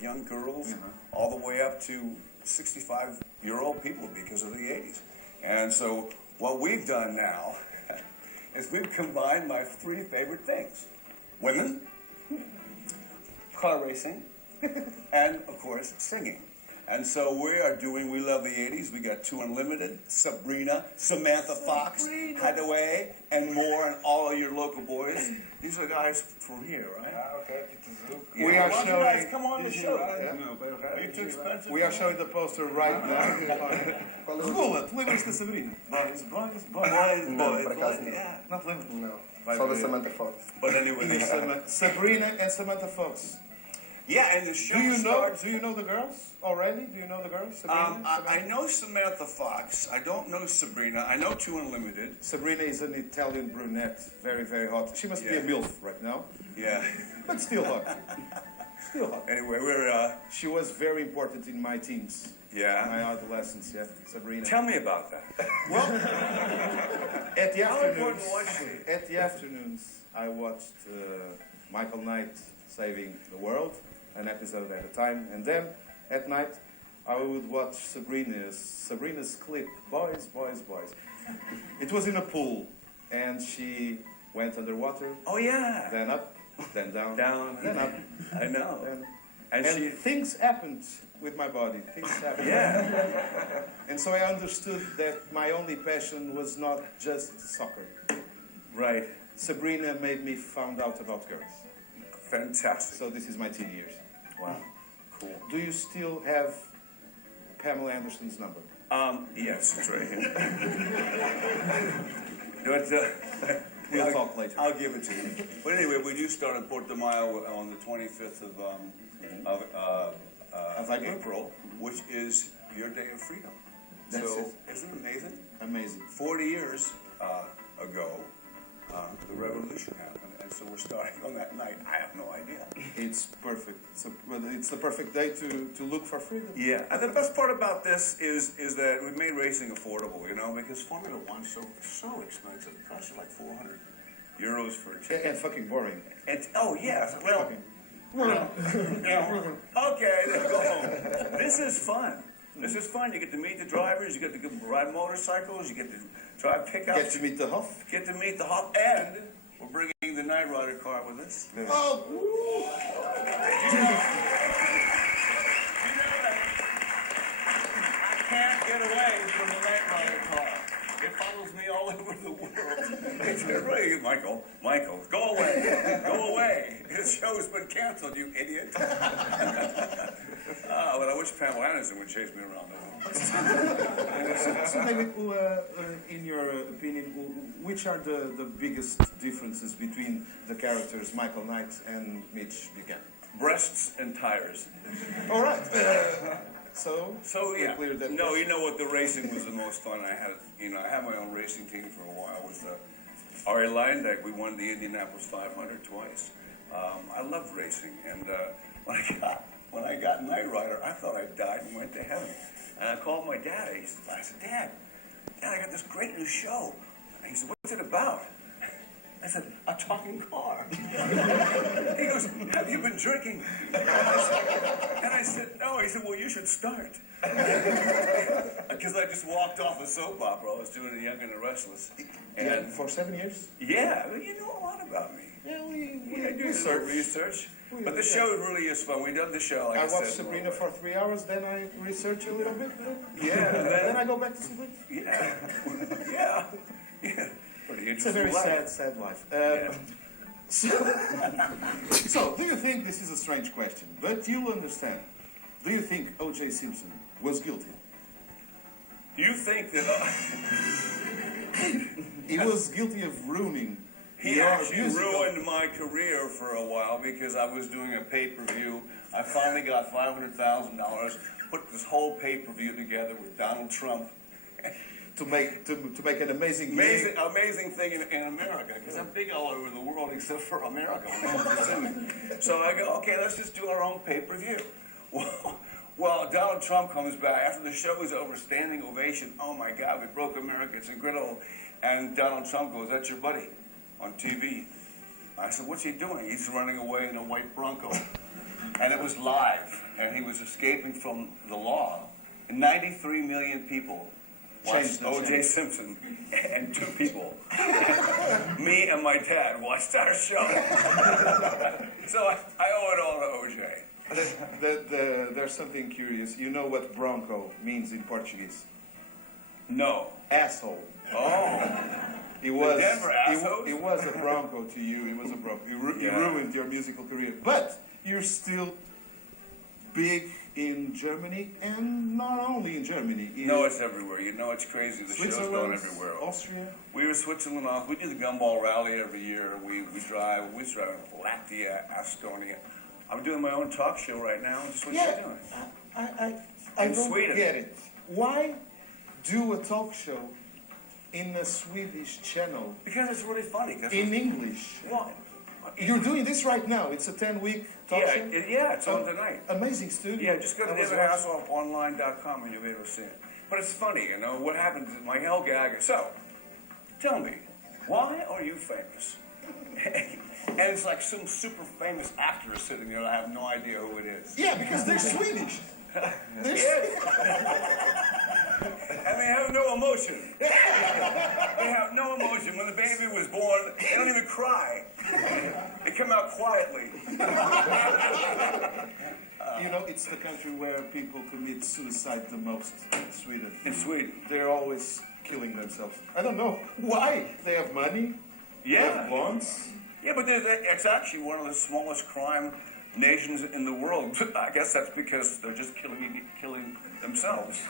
young girls, all the way up to 65-year-old people because of the 80s. And so what we've done now is we've combined my three favorite things. Women, car racing, and, of course, singing. And so we love the 80s. We got Two Unlimited, Sabrina, Samantha Fox, Hideaway, and more, and all of your local boys. These are guys from here, right? Okay. Yeah. We are showing... guys come on the show. Yeah. Are you too expensive? We are showing the poster right now. Regula, te lembras da Sabrina? Boys, yeah. Não te lembras? No. Só da Samantha Fox. But anyway, Sabrina and Samantha Fox. yeah, and the show Do you know the girls already? Do you know the girls? Sabrina, I know Samantha Fox. I don't know Sabrina. I know Two Unlimited. Sabrina is an Italian brunette, very, very hot. She must be a MILF right now, Yeah. but still hot. Still hot. Anyway, She was very important in my teens, my yeah. adolescence, Sabrina. Tell me about that. Well, at the How important was afternoons, she? at the afternoons, I watched Michael Knight saving the world, an episode at a time, and then at night I would watch Sabrina's clip, Boys, Boys, Boys. It was in a pool, and she went underwater, Oh, yeah. then up, then down, Down. then up, I know. and she, things happened with my body. Things happened. yeah. And so I understood that my only passion was not just soccer. Right. Sabrina made me find out about girls. Fantastic. So this is my teen years. Wow. Cool. Do you still have Pamela Anderson's number? Yes, it's right here. We'll talk later. I'll give it to you. But anyway, we do start in Port de Mayo on the 25th of April, which is your day of freedom. That's so, it. isn't it amazing? Amazing. 40 years ago, the revolution happened, and so we're starting on that night. I have no idea. It's perfect. It's the perfect day to look for freedom. Yeah, and the best part about this is that we made racing affordable, you know, because Formula One's so expensive. It costs you like €400 for a ticket. And fucking boring. And oh yeah, well, okay, then go home. This is fun. This is fun. You get to meet the drivers. You get to ride motorcycles. You get to drive pickups. Get to meet the Hoff. Get to meet the Hop, and we're bringing the Night Rider car with us. Oh! You know that I can't get away from the Night Rider car. It follows me all over the world. It's really, Michael, go away. Go away. This show's been canceled, you idiot. But I wish Pamela Anderson would chase me around. So maybe, in your opinion, which are the biggest differences between the characters Michael Knight and Mitch Buchanan? Breasts and tires. All right. So yeah. clear that No, you know what? The racing was the most fun. I had my own racing team for a while with Ari Leindeck. We won the Indianapolis 500 twice. I loved racing, and when I got Knight Rider, I thought I died and went to heaven. And I called my dad. I said, Dad, I got this great new show. And he said, what's it about? I said, a talking car. He goes, have you been drinking? And I said, no. He said, well, you should start. Because I just walked off a soap opera. I was doing The Young and the Restless. And for 7 years? Yeah, well, you know a lot about me. Yeah, we do research. But the show really is fun. We done the show, like I watched said, Sabrina for 3 hours, then I research a little bit. Yeah. Then I go back to Sabrina. Yeah. Yeah. Pretty It's a very life. sad life. So, do you think, this is a strange question, but you'll understand, do you think O.J. Simpson was guilty? Do you think that... He was guilty of ruining... He actually ruined my career for a while because I was doing a pay-per-view. I finally got $500,000, put this whole pay-per-view together with Donald Trump. To make an amazing thing in America, because I'm big all over the world except for America. So I go, okay, let's just do our own pay-per-view. Well, Donald Trump comes back after the show is over, standing ovation. Oh my God, we broke America, it's incredible. And Donald Trump goes, that's your buddy on TV. I said, what's he doing? He's running away in a white Bronco. and it was live, and he was escaping from the law. And 93 million people watched O.J. Simpson, and 2 people, me and my dad, watched our show. So I owe it all to O.J. There's something curious. You know what bronco means in Portuguese? No. Asshole. Oh. He was Denver assholes? He was a bronco to you. He was a bronco. He ruined your musical career. But you're still big in Germany, and not only in Germany. No, it's everywhere. You know, it's crazy. The show's going everywhere. Austria. We were Switzerland off. We do the Gumball Rally every year. We drive Latvia, Estonia. I'm doing my own talk show right now. Just what you're doing. I don't get it. Why do a talk show in a Swedish channel? Because it's really funny. In English. Well, you're doing this right now. It's a 10-week talk show? Yeah, it's on tonight. Amazing studio. Yeah, just go to davidhasselhoffonline.com and you'll be able to see it. But it's funny, you know, what happens is my hell gag. So, tell me, why are you famous? And it's like some super famous actor is sitting there, I have no idea who it is. Yeah, because they're Swedish. And they have no emotion. They have no emotion. When the baby was born, they don't even cry. They come out quietly. You know, it's the country where people commit suicide the most in Sweden. In Sweden. They're always killing themselves. I don't know why. They have money. Yeah. They have blondes. Yeah, but it's actually one of the smallest crime nations in the world. I guess that's because they're just killing themselves.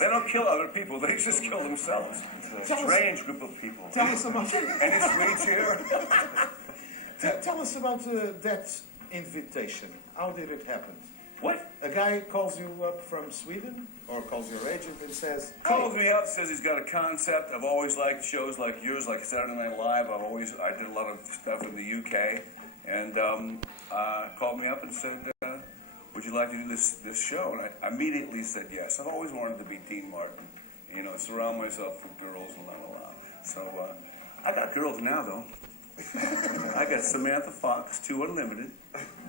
They don't kill other people, they just kill themselves. Strange group of people. Tell us about Any Swedes here? Tell us about that invitation. How did it happen? What? A guy calls you up from Sweden, or calls your agent and says... Calls me up, says he's got a concept. I've always liked shows like yours, like Saturday Night Live. I did a lot of stuff in the UK. And called me up and said, would you like to do this show? And I immediately said yes. I've always wanted to be Dean Martin. You know, surround myself with girls and la la la. So I got girls now, though. I got Samantha Fox, 2 Unlimited,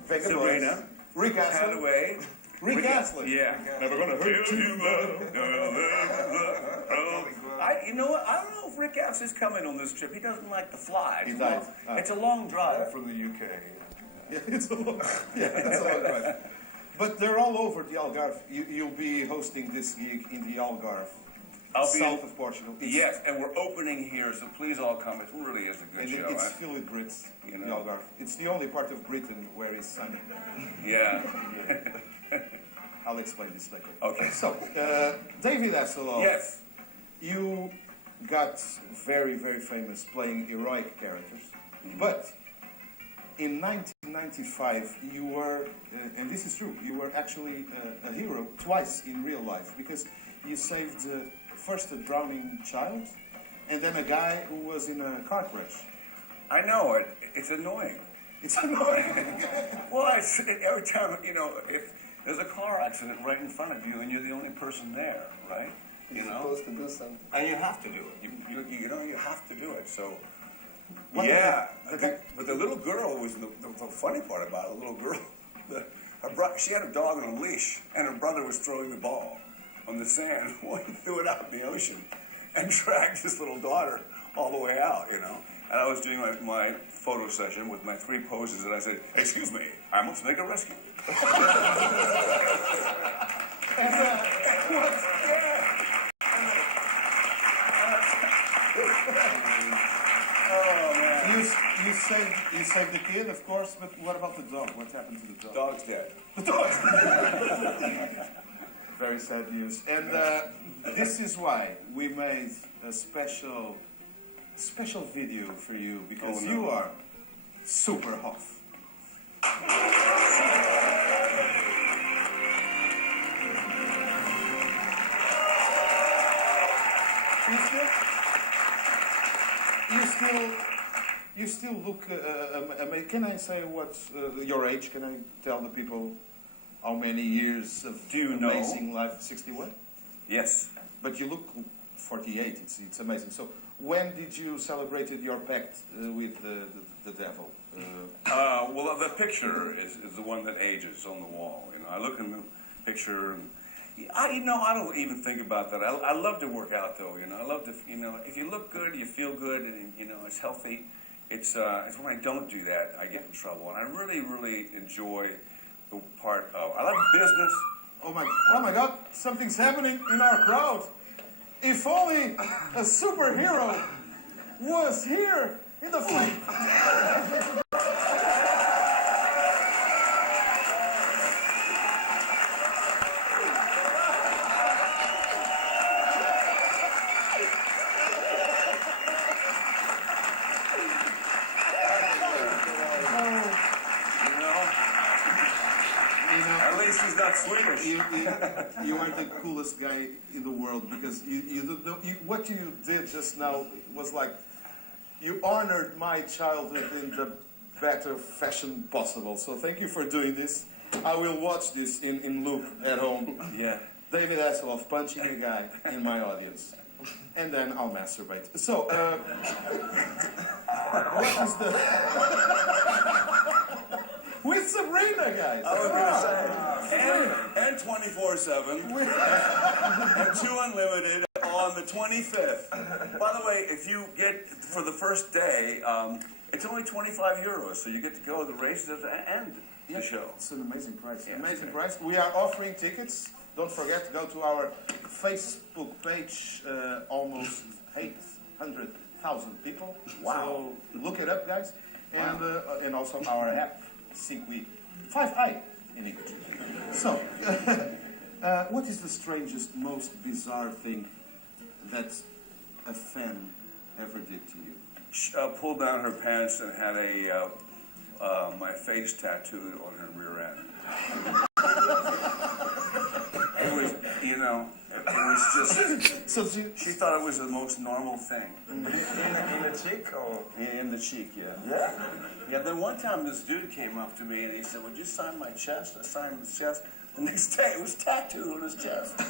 Sabrina, Rick Astley. Hathaway. Rick Astley. Yeah. Never gonna hurt you. You know what? I don't know if Rick Astley's coming on this trip. He doesn't like to fly. He died. It's a long drive. From the UK. Yeah, it's a long drive. But they're all over the Algarve. You'll be hosting this gig in the Algarve, south of Portugal. Yes, and we're opening here, so please all come. It really is a good show. It's filled with Brits, you know? The Algarve. It's the only part of Britain where it's sunny. Yeah. I'll explain this later. Okay. So, David Husselhof. Yes. You got very, very famous playing heroic characters. But in 1995, you were, and this is true, you were actually a hero twice in real life, because you saved first a drowning child, and then a guy who was in a car crash. I know it. It's annoying. It's annoying. Well, every time, you know, if there's a car accident right in front of you and you're the only person there, right? You're supposed to do something. And you have to do it. You know, you have to do it. So, What yeah. But the little girl was the funny part about it. The little girl, she had a dog on a leash, and her brother was throwing the ball on the sand. Well, he threw it out in the ocean and dragged his little daughter all the way out, you know. And I was doing my photo session with my 3 poses, and I said, "Excuse me, I must make a rescue." Oh, man. You saved the kid, of course, but what about the dog? What happened to the dog? Dog's dead. The dog's dead. Very sad news. And this is why we made a special video for you, because you are super hot. You still look amazing. Can I say what's your age? Can I tell the people how many years of amazing life? 61? Yes. But you look 48. It's amazing. So when did you celebrate your pact with the devil? Well, the picture is the one that ages on the wall. You know, I look in the picture, and I don't even think about that. I love to work out, though. You know, I love to, if you look good, you feel good, and it's healthy. It's when I don't do that, I get in trouble, and I really, really enjoy the part of. I like business. Oh my God! Something's happening in our crowd. If only a superhero was here in the fleet. At least he's not Swedish. You are the coolest guy in the world because you don't know what you did just now was like you honored my childhood in the better fashion possible. So thank you for doing this. I will watch this in loop at home. Yeah. David Husselhof punching a guy in my audience. And then I'll masturbate. So, what is the... With Sabrina, guys! I was going to say. And 24/7. And 2 Unlimited on the 25th. By the way, if you get, for the first day, it's only €25, so you get to go to the races and the show. It's an amazing price. Yeah, amazing price. We are offering tickets. Don't forget to go to our Facebook page. Almost 800,000 people. Wow. So look it up, guys. And also our app, Seek 5i in English. So, what is the strangest, most bizarre thing that a fan ever did to you? She pulled down her pants and had my face tattooed on her rear end. It was, it was just. So she thought it was the most normal thing. In the cheek, or In the cheek, yeah. yeah? Yeah. Then one time this dude came up to me and he said, "Would you sign my chest?" I signed his chest. The next day, it was tattooed on his chest.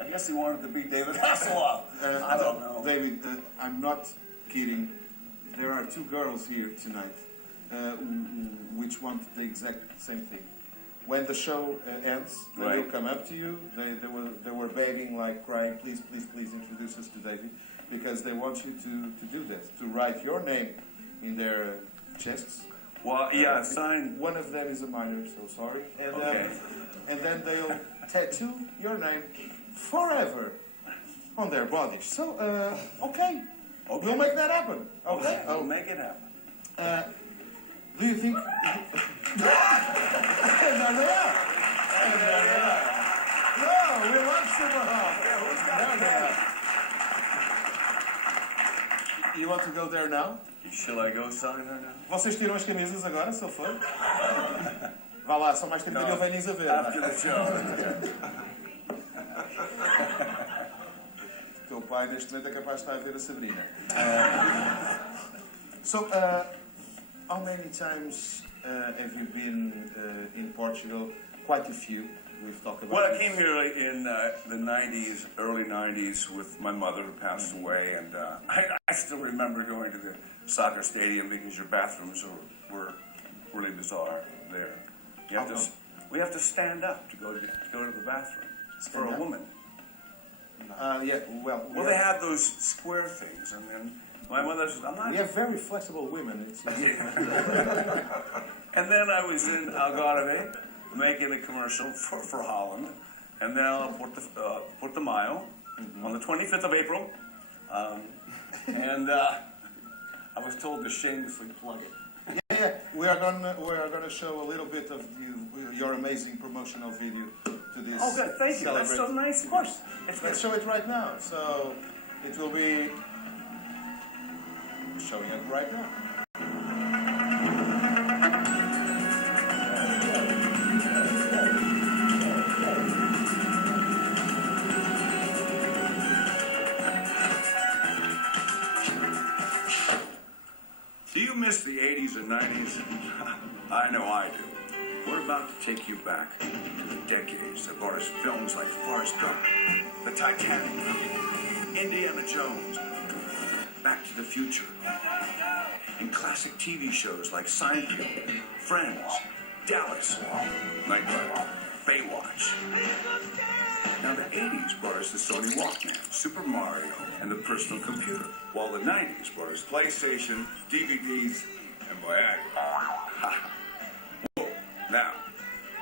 I guess he wanted to be David Hasselhoff. I don't know. David, I'm not kidding. There are 2 girls here tonight which want the exact same thing. When the show ends, they will come up to you. They were begging, like crying, please, please, please introduce us to David, because they want you to do that, to write your name in their chests. Well, yeah, sign. One of them is a minor, so sorry. And, Okay. and then they'll tattoo your name forever on their bodies. So, okay. We'll make that happen. Okay? We'll make it happen. Do you think... No, we love Husselhof. You want to go there now? Shall I go sign her now? Vocês tiram as camisas agora, se eu for? Vá lá, são mais 30 mil velhinhos a ver. After the show. Teu pai neste momento é capaz de estar a ver a Sabrina. So, how many times have you been in Portugal? Quite a few. We've talked about. Well, I came here in the 90s, early 90s, with my mother who passed away, and I still remember going to the soccer stadium because your bathrooms were really bizarre there. We have to stand up to go to the bathroom. For a woman. Yeah, well, Well, they have those square things, and then my mother says, "I'm not." we have very flexible women. And then I was in Algarve making a commercial for Holland, and then I'll Porto Mayo on the 25th of April, and I was told to shamelessly plug it. Yeah, we are gonna show a little bit of your amazing promotional video to this. Oh, good, thank you. That's so nice. Of course. Let's show it right now. So it will be showing it right now. Do you miss the 80s and 90s? I know I do. We're about to take you back to the decades that brought us films like Forrest Gump, The Titanic, Indiana Jones, Back to the Future. in classic TV shows like Seinfeld, Friends, Dallas, Night Guard, Baywatch. Now the 80s brought us the Sony Walkman, Super Mario, and the personal computer, while the 90s brought us PlayStation, DVDs, and Viagra. Whoa. Now,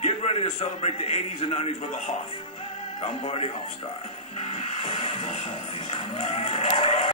get ready to celebrate the 80s and 90s with a Hoff. Come party Hoff style.